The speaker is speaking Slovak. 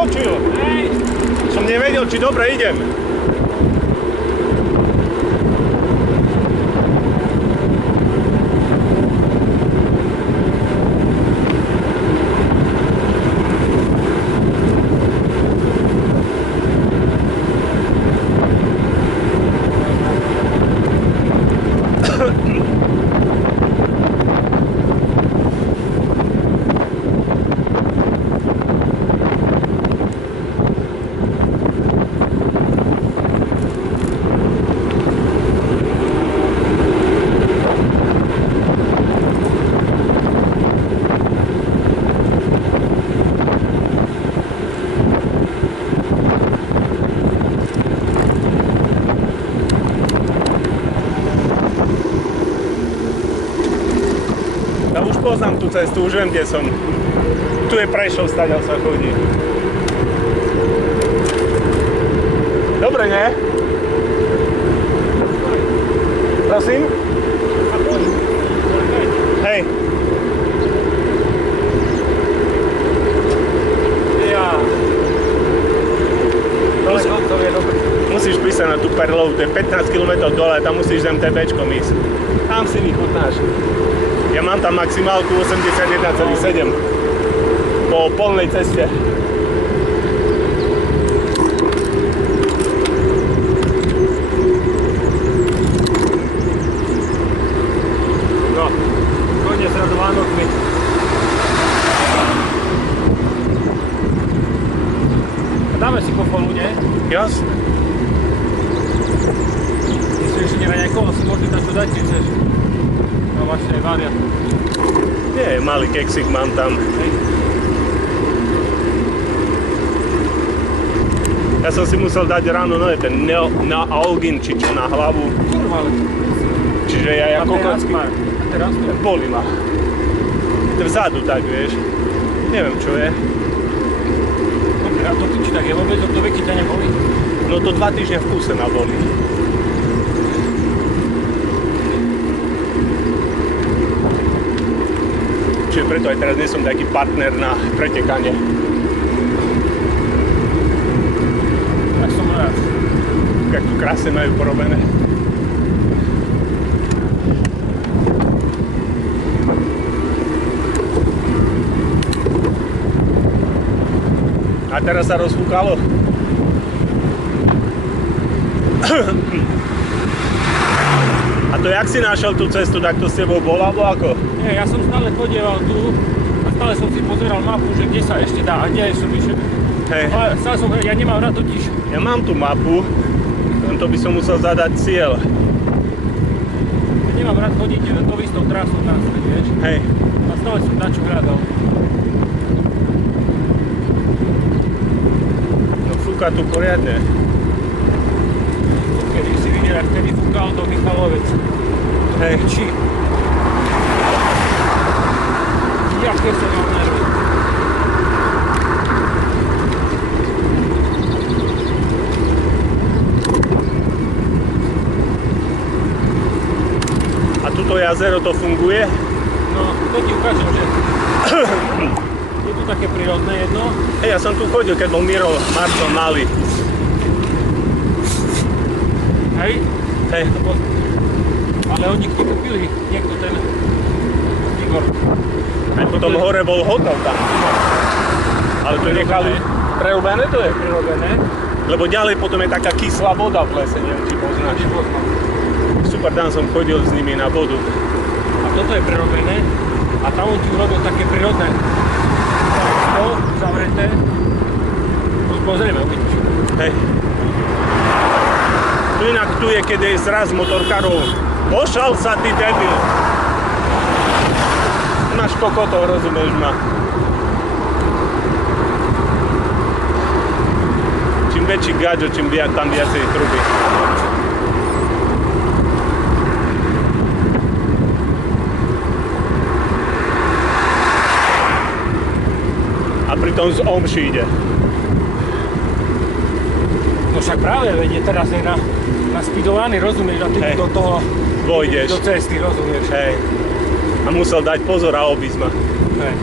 skočil. Som nevedel, či dobre idem. Ja už poznám tú cestu, už viem, kde som. Tu je Prešov, staďal sa chodí. Dobre, nie? Prosím? Hej. Ja. To je dobré. Musíš písať na tú Perlovu, to je 15 km dole, tam musíš z MTBčkom ísť. Tam si vychutnáš. Ja mám tam maximálku 81,7 po polnej ceste. No, koniec nad Vánokmi. Dáme si kopolu, nie? Jasne. Myslíš, že na niekoho si môžete na čo dať, keď chceš? No vlastne aj vária. Nie, malý keksik mám tam. Hej. Ja som si musel dať ráno ten Neoalgin či čo na hlavu. Kurva, ale... Čiže ja kokocky... A teraz? Bolí ma. Vzadu tak, vieš. Neviem, čo je. A to či tak je vôbec od toho veky ťa nebolí? No to 2 týždne v kúse ma bolí. Čiže preto aj teraz nie som taký partner na pretekanie. Tak som rád. Jak tu krásne majú porobené. A teraz sa rozfúkalo. A to jak si našiel tú cestu, tak to s tebou bolo, alebo ako? Nie, ja som stále chodieval tu a stále som si pozeral mapu, že kde sa ešte dá a kde som išiel. Hej. Ale stále som, ja nemám rád totiž. Ja mám tú mapu, len to by som musel zadať cieľ. Ja nemám rád chodiť tou istou trasou náspäť, vieš. Hej. A stále som na čo hľadal. No fúka tu poriadne. Kedy si videl, ak kedy fúkal do Michalovec. Hej. Či? Jaké som mal nervy. A tuto jazero to funguje? No, to ti ukážem, že je tu také prírodné jedno. Hej, ja som tu chodil, keď bol Miro Marco malý. Hej? Hej. Ale oni to kúpili, niekto ten Igor. Aj potom hore bol hotel tam. Ale to nechali prerobené to je? Prirobené. Lebo ďalej potom je taká kyslá voda v lese, neviem, či poznáš. Nepoznám. Super, tam som chodil s nimi na vodu. A toto je prerobené a tam on ti urobil také prírodné. To zavreté. Pozrieme, uvidíš. Hej. Tu inak tu je, keď je zraz motorkárov. Pošal sa, ty debil. Máš kokotov, rozumieš ma. Čím väčší gadžo, čím tam viacej truby. A pritom z Omši ide. No však práve, vedie teraz je na speedovaný, rozumieš, a ty Hej. do toho Vojdeš. do cesty, rozumieš. Hej. A musel dať pozor a obísť ma. Hej.